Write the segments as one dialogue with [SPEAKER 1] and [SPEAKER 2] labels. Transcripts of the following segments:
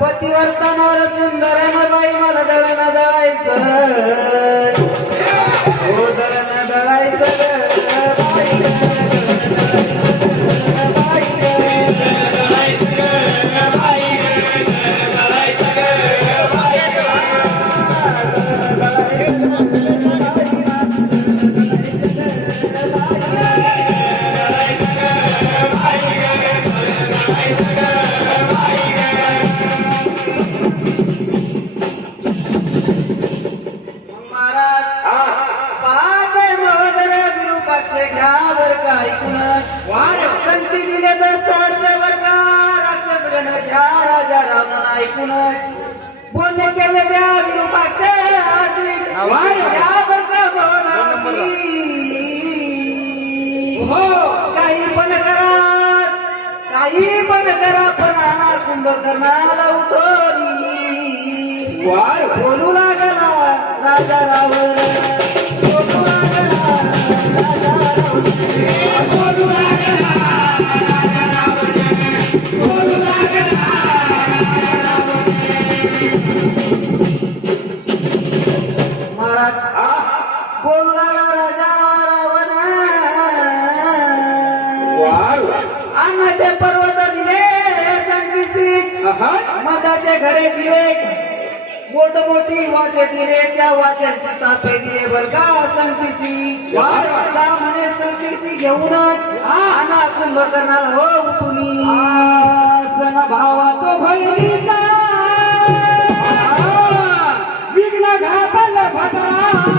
[SPEAKER 1] पतिवर्तनावर सुंदर आहे बाई मला दळण दळायचं ऐकून बोलले केले द्या बर का महोदरासी. काही पण करा. काही पण करा पण आणा कुंभकर्णाला उठवली. बोलू लागला राजा रावण. मधाचे घरे दिले. मोठ मोठी वाद्य दिले त्या वाद्यांची तापे दिले बर का संतीसी जा म्हणे संतीसी घेऊनच आणा. कुंभकर्णाला हो उठुनी
[SPEAKER 2] भावा तो बहिणीचा. विघ्न घातल भावा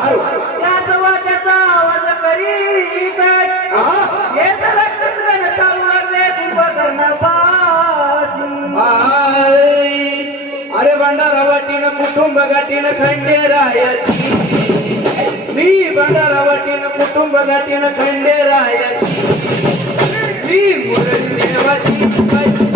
[SPEAKER 1] त्याच वाद्याचा आवाज करीत हेच राक्षस गण चालू लागले कुंभकर्ण पासी
[SPEAKER 2] अरे भंडारा वाटीनं कुटुंब गाठीनं खंडेरायाची मी भंडारा वाटीनं कुटुंब गाठीनं खंडेरायाची मी मुरली देवाची.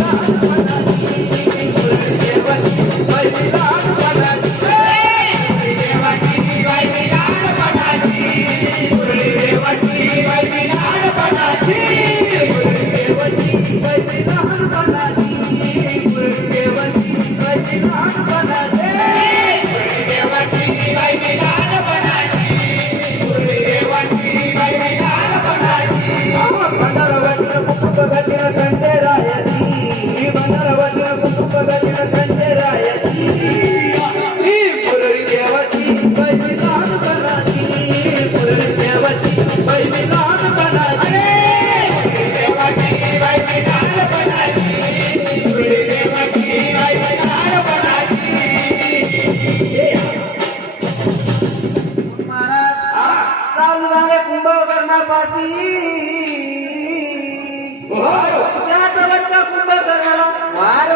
[SPEAKER 1] वरचा कुंभकर्णाला वार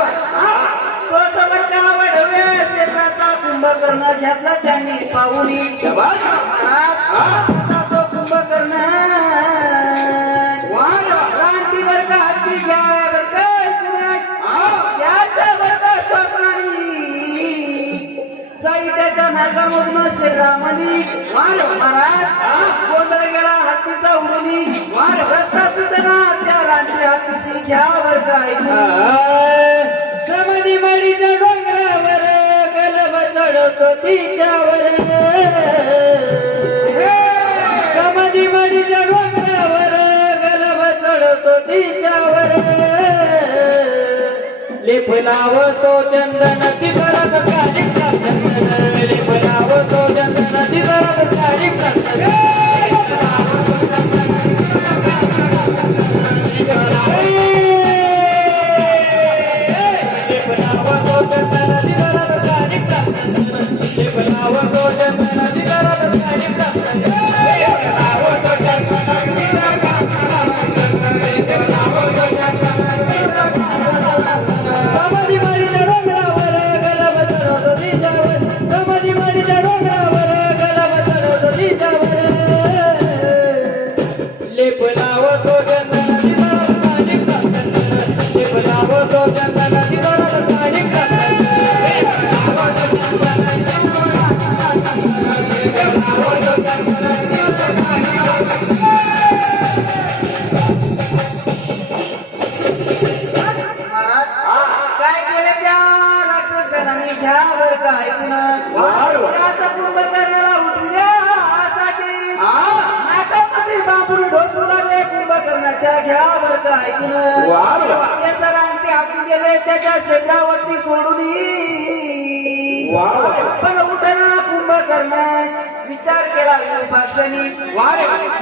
[SPEAKER 1] तोच वरचा वडव्या शेताचा कुंभकर्ण घेतला त्यांनी पाहुणी. असा तो कुंभकर्ण
[SPEAKER 2] वार.
[SPEAKER 1] क्रांतीवर का हत्ती घ्यावर काय कुणास याच्या वर्गा श्वासनानी नागामधून श्रीरामनी. महाराज. गोंधळ गेला हत्तीचा उडूनी
[SPEAKER 2] वार.
[SPEAKER 1] रस्ता सुचना त्या
[SPEAKER 2] माडीच्या डोंगरावर तिच्यावर. माडीच्या डोंगरावर तिच्यावर. लेप लावतो चंदन ती करत
[SPEAKER 1] काय कुणास त्याचा कुंभकर्णाला उठल्यासाठी नाकामध्ये बांबून ढोसू लागले कुंभकर्णाच्या काय कुणास? त्याचा रांगते हाती गेले त्याच्या सोडून पण उठना कुंभकर्ण विचार केला विरूपाक्षाने.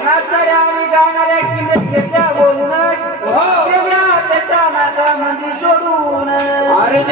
[SPEAKER 1] नाचणाऱ्या आणि गाणाऱ्या किल्ले घेतल्या बोलून गेल्या त्याच्या नाकामध्ये सोडून
[SPEAKER 2] अरे